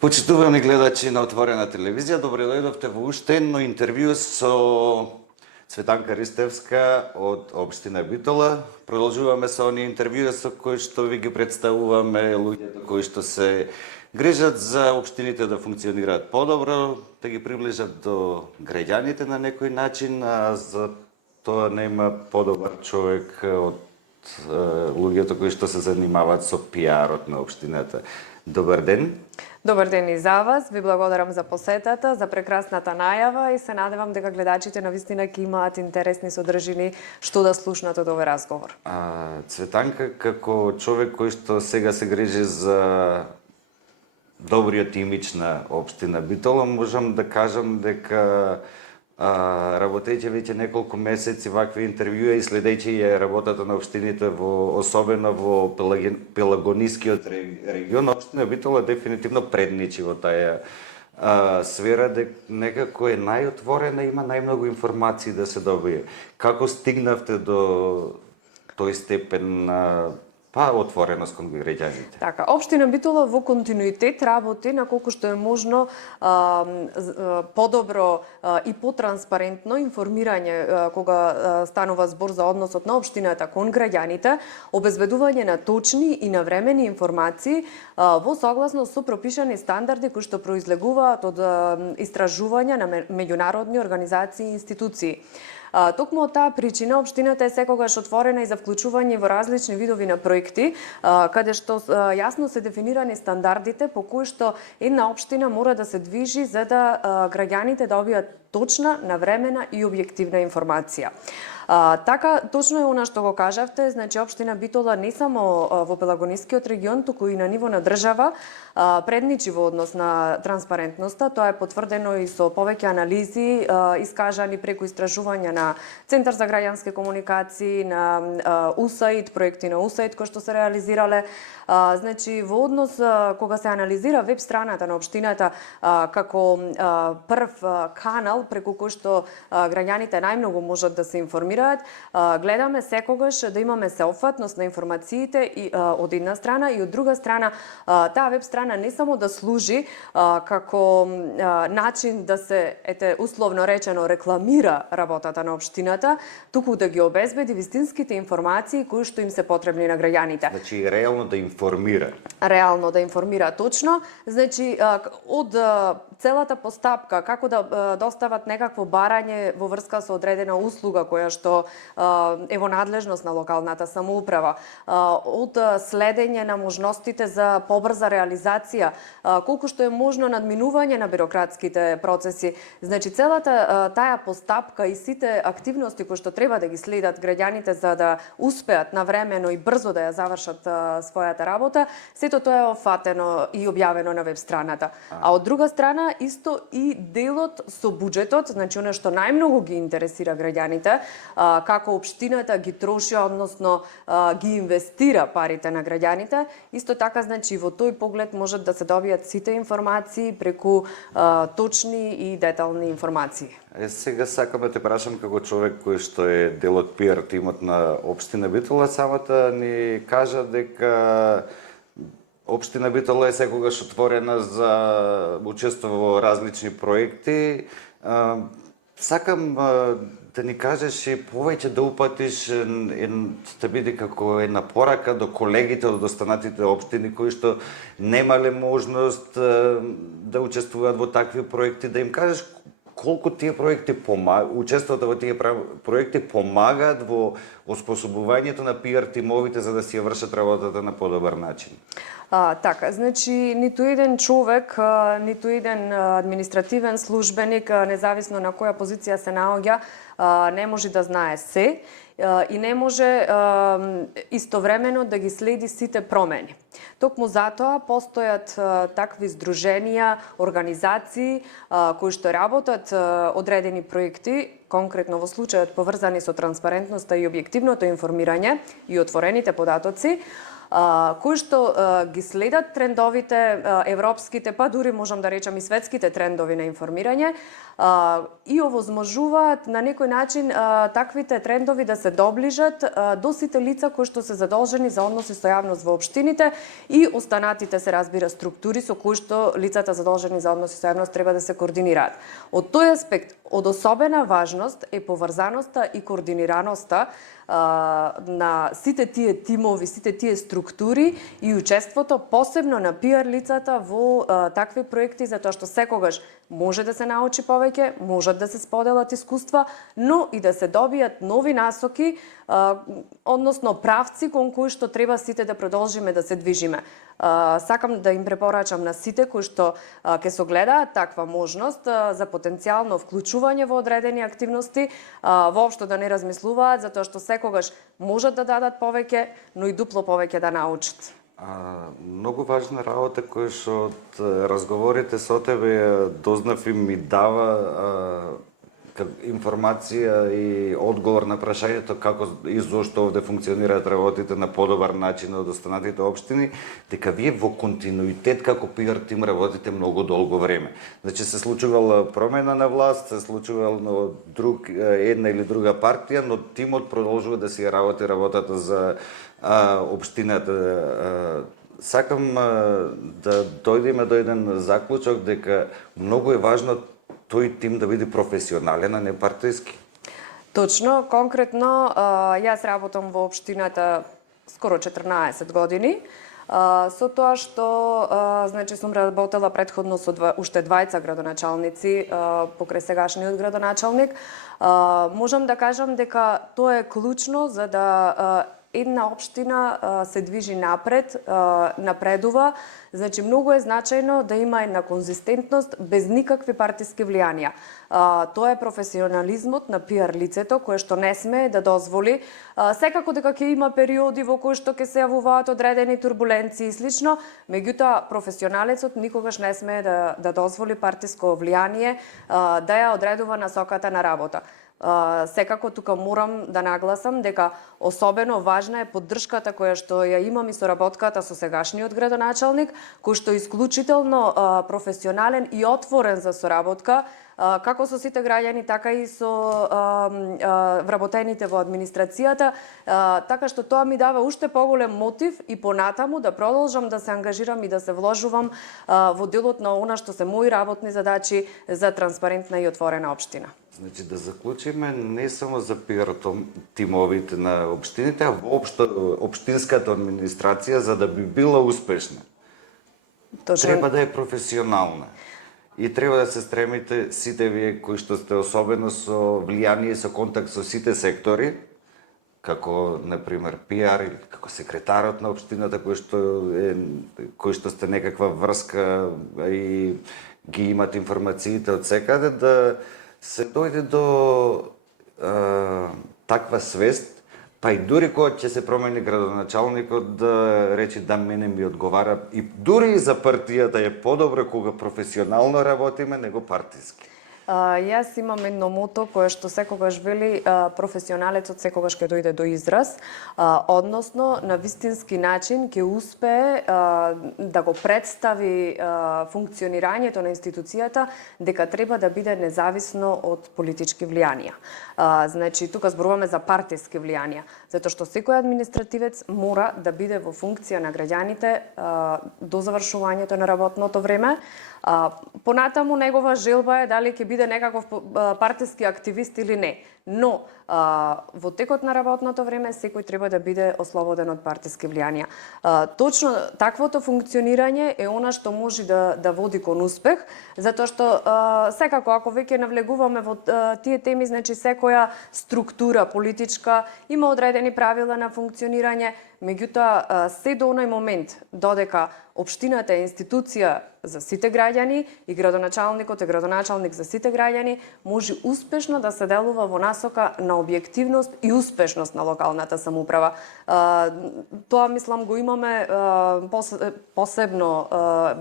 Почитувани гледачи на Отворена телевизија, добре дојдовте во уште едно интервју со Цветанка Ристевска од општина Битола. Продолжуваме со оние интервјуа со кои што ви ги представуваме луѓето кои што се грижат за општините да функционираат подобро, да ги приближат до граѓаните на некој начин, а за тоа нема подобар човек од луѓето кои што се занимаваат со пиарот на општината. Добар ден! Добар ден и за вас. Ви благодарам за посетата, за прекрасната најава и се надевам дека гледачите навистина ќе имаат интересни содржини што да слушнат од овој разговор. Цветанка, како човек кој што сега се грижи за добриот имидж на општина Битола, можам да кажам дека работејќи веќе неколку месеци вакви интервјуа и следејќи ја работата на општините особено во Пелагонискиот регион, општина Битола дефинитивно предничи во таа сфера, некако е најотворена, има најмногу информации да се добие. Како стигнавте до тој степен отвореност кон граѓаните? Така, општина Битола во континуитет работи на колку што е можно подобро и потранспарентно информирање кога станува збор за односот на општината кон граѓаните, обезбедување на точни и навремени информации во согласност со пропишани стандарди кои што произлегуваат од истражувања на меѓународни организации и институции. Токму од таа причина општината е секогаш отворена и за вклучување во различни видови на проекти, каде што јасно се дефинирани стандардите по кои што една општина мора да се движи за да граѓаните добијат точна, навремена и објективна информација. Така, точно е она што го кажавте, значи општина Битола не само во Пелагонискиот регион, туку и на ниво на држава предничи во однос на транспарентноста. Тоа е потврдено и со повеќе анализи искажани преку истражувања на Центар за граѓански комуникации, на УСАИД, проекти на УСАИД кои што се реализирале. Значи, во однос кога се анализира веб страната на општината како прв канал преку кој што граѓаните најмногу можат да се информираат, гледаме секогаш да имаме сеопфатност на информациите и од една страна и од друга страна таа веб страна не само да служи како начин да се условно речено рекламира работата на општината, туку да ги обезбеди вистинските информации кои што им се потребни на граѓаните. Значи реално да информира. Реално да информира точно. Значи од целата постапка како да достават некакво барање во врска со одредена услуга која што е во надлежност на локалната самоуправа, од следење на можностите за побрза реализација, колку што е можно надминување на бирократските процеси. Значи целата таа постапка и сите активности кои што треба да ги следат граѓаните за да успеат навремено и брзо да ја завршат својата работа, сето тоа е офатено и објавено на веб страната. А од друга страна исто и делот со буџетот, значи она што најмногу ги интересира граѓаните, како општината ги троши, односно ги инвестира парите на граѓаните, исто така значи во тој поглед можат да се добијат сите информации преку точни и детални информации. Сега сакам да те прашам како човек кој што е дел од пиар тимот на општина Битола, самата ни кажа дека општина Битола е секогаш отворена за учество во различни проекти. Сакам да ни кажеш и повеќе да упатиш, да биде како една порака до колегите од останатите општини кои што немале можност да учествуваат во такви проекти, да им кажеш колку тие проекти учеството во тие проекти помагаат во оспособувањето на пиар тимовите за да си ја вршат работата на подобар начин. Така, значи ниту еден човек, ниту еден административен службеник, независно на која позиција се наоѓа, не може да знае се и не може истовремено да ги следи сите промени. Токму затоа постојат такви здруженија, организации кои што работат одредени проекти, конкретно во случајот поврзани со транспарентноста и објективното информирање и отворените податоци, кои што ги следат трендовите европските, па дури можам да речам и светските трендови на информирање, и овозможуваат на некој начин таквите трендови да се доближат до сите лица кои што се задолжени за односи со јавност во општините и останатите се разбира структури со кои што лицата задолжени за односи со јавност треба да се координираат. Од тој аспект, од особена важност е поврзаноста и координираноста на сите тие тимови, сите тие структури и учеството посебно на пиар лицата во такви проекти, затоа што секогаш може да се научи повеќе, можат да се споделат искуства, но и да се добијат нови насоки, односно правци кон кои што треба сите да продолжиме да се движиме. Сакам да им препорачам на сите кои што ќе согледаат таква можност за потенцијално вклучување во одредени активности, воопшто да не размислуваат, затоа што секогаш можат да дадат повеќе, но и дупло повеќе да научат. Многу важна работа која што од разговорите со тебе ја дознав и ми дава информација и одговор на прашањето како и зошто овде функционираат работите на подобар начин од останатите општини, дека вие во континуитет како пиар тим работите многу долго време. Значи се случувала промена на власт, се случувала една или друга партија, но тимот продолжува да си работи работата за општината. Сакам да дојдеме до еден заклучок дека многу е важно тој тим да биде професионален, а не партиски. Точно, конкретно, јас работам во општината скоро 14 години, со тоа што значи сум работела претходно со уште двајца градоначалници покрај сегашниот градоначалник. Можам да кажам дека тоа е клучно за да една општина се движи напред, напредува. Значи, многу е значајно да има една конзистентност без никакви партиски влијанија. Тоа е професионализмот на пиар лицето, кое што не смее да дозволи. Секако дека ќе има периоди во кои што ќе се јавуваат одредени турбуленции и слично, меѓутоа професионалецот никогаш не смее да дозволи партиско влијание да ја одредува насоката на работа. Секако тука морам да нагласам дека особено важна е поддршката која што ја имам и соработката со сегашниот градоначалник, кој што е исклучително професионален и отворен за соработка, како со сите граѓани, така и со вработените во администрацијата, така што тоа ми дава уште поголем мотив и понатаму да продолжам да се ангажирам и да се вложувам во делот на она што се мои работни задачи за транспарентна и отворена општина. Значи да заклучиме не само за пиар тимовите на општините, а воопшто општинската администрација за да би била успешна. Точно. Треба да е професионална. И треба да се стремите сите вие кои што сте особено со влијание и со контакт со сите сектори, како например пиар или како секретарот на општината кој што сте некаква врска и ги имат информациите од секаде, да се дојде до таква свест, па и дури кога ќе се промени градоначалникот да рече да мене ми одговара и дури и за партијата е подобро кога професионално работиме него партиски. Јас имам едно мото кое што секогаш вели професионалецот секогаш ќе дојде до израз, односно на вистински начин ќе успее да го представи функционирањето на институцијата дека треба да биде независно од политички влијанија. Значи тука зборуваме за партиски влијанија, затоа што секој административец мора да биде во функција на граѓаните до завршувањето на работното време. Понатаму негова желба е дали ќе биде некаков партиски активист или не. Но во текот на работното време секој треба да биде ослободен од партиски влијанија. Точно таквото функционирање е она што може да води кон успех, затоа што секако ако веќе навлегуваме во тие теми, значи секоја структура политичка има одредени правила на функционирање, меѓутоа се до оној момент додека општината е институција за сите граѓани и градоначалникот е градоначалник за сите граѓани, може успешно да се делува во насока на објективност и успешност на локалната самоуправа. Тоа мислам го имаме посебно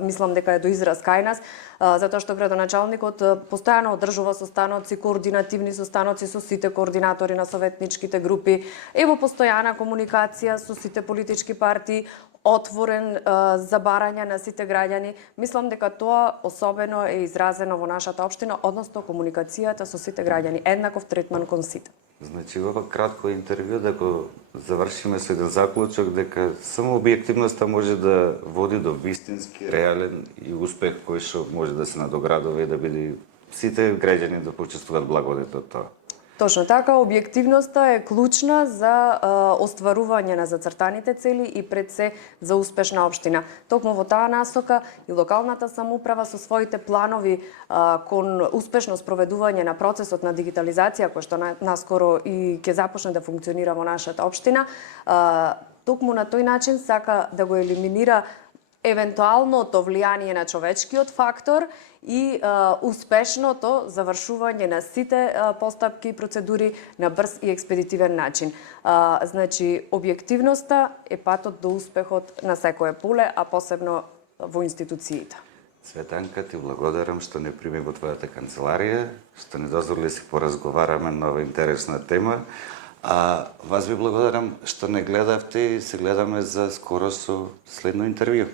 мислам дека е до израз кај нас, затоа што градоначалникот постојано одржува состаноци, координативни состаноци со сите координатори на советничките групи, ево постојана комуникација со сите политички партии, отворен за барања на сите граѓани. Мислам дека тоа особено е изразено во нашата општина, односно комуникацијата со сите граѓани, еднаков третман кон сите. Значи, ова кратко интервју, да го завршиме со еден заклучок, дека само објективноста може да води до вистински, реален и успех кој што може да се надоградува и да биде сите граѓани да почувствуваат благодет од тоа. Точно така, објективноста е клучна за остварување на зацртаните цели и пред се за успешна општина. Токму во таа насока и локалната самоуправа со своите планови кон успешно спроведување на процесот на дигитализација, кој што наскоро и ќе започне да функционира во нашата општина, токму на тој начин сака да го елиминира евентуалното влијание на човечкиот фактор и успешното завршување на сите постапки и процедури на брз и експедитивен начин. Значи, објективноста е патот до успехот на секое поле, а посебно во институциите. Цветанка, ти благодарам што не прими во твојата канцеларија, што не дозволи си поразговараме на ова интересна тема. А вас ви благодарам што не гледавте и се гледаме за скоро со следно интервју.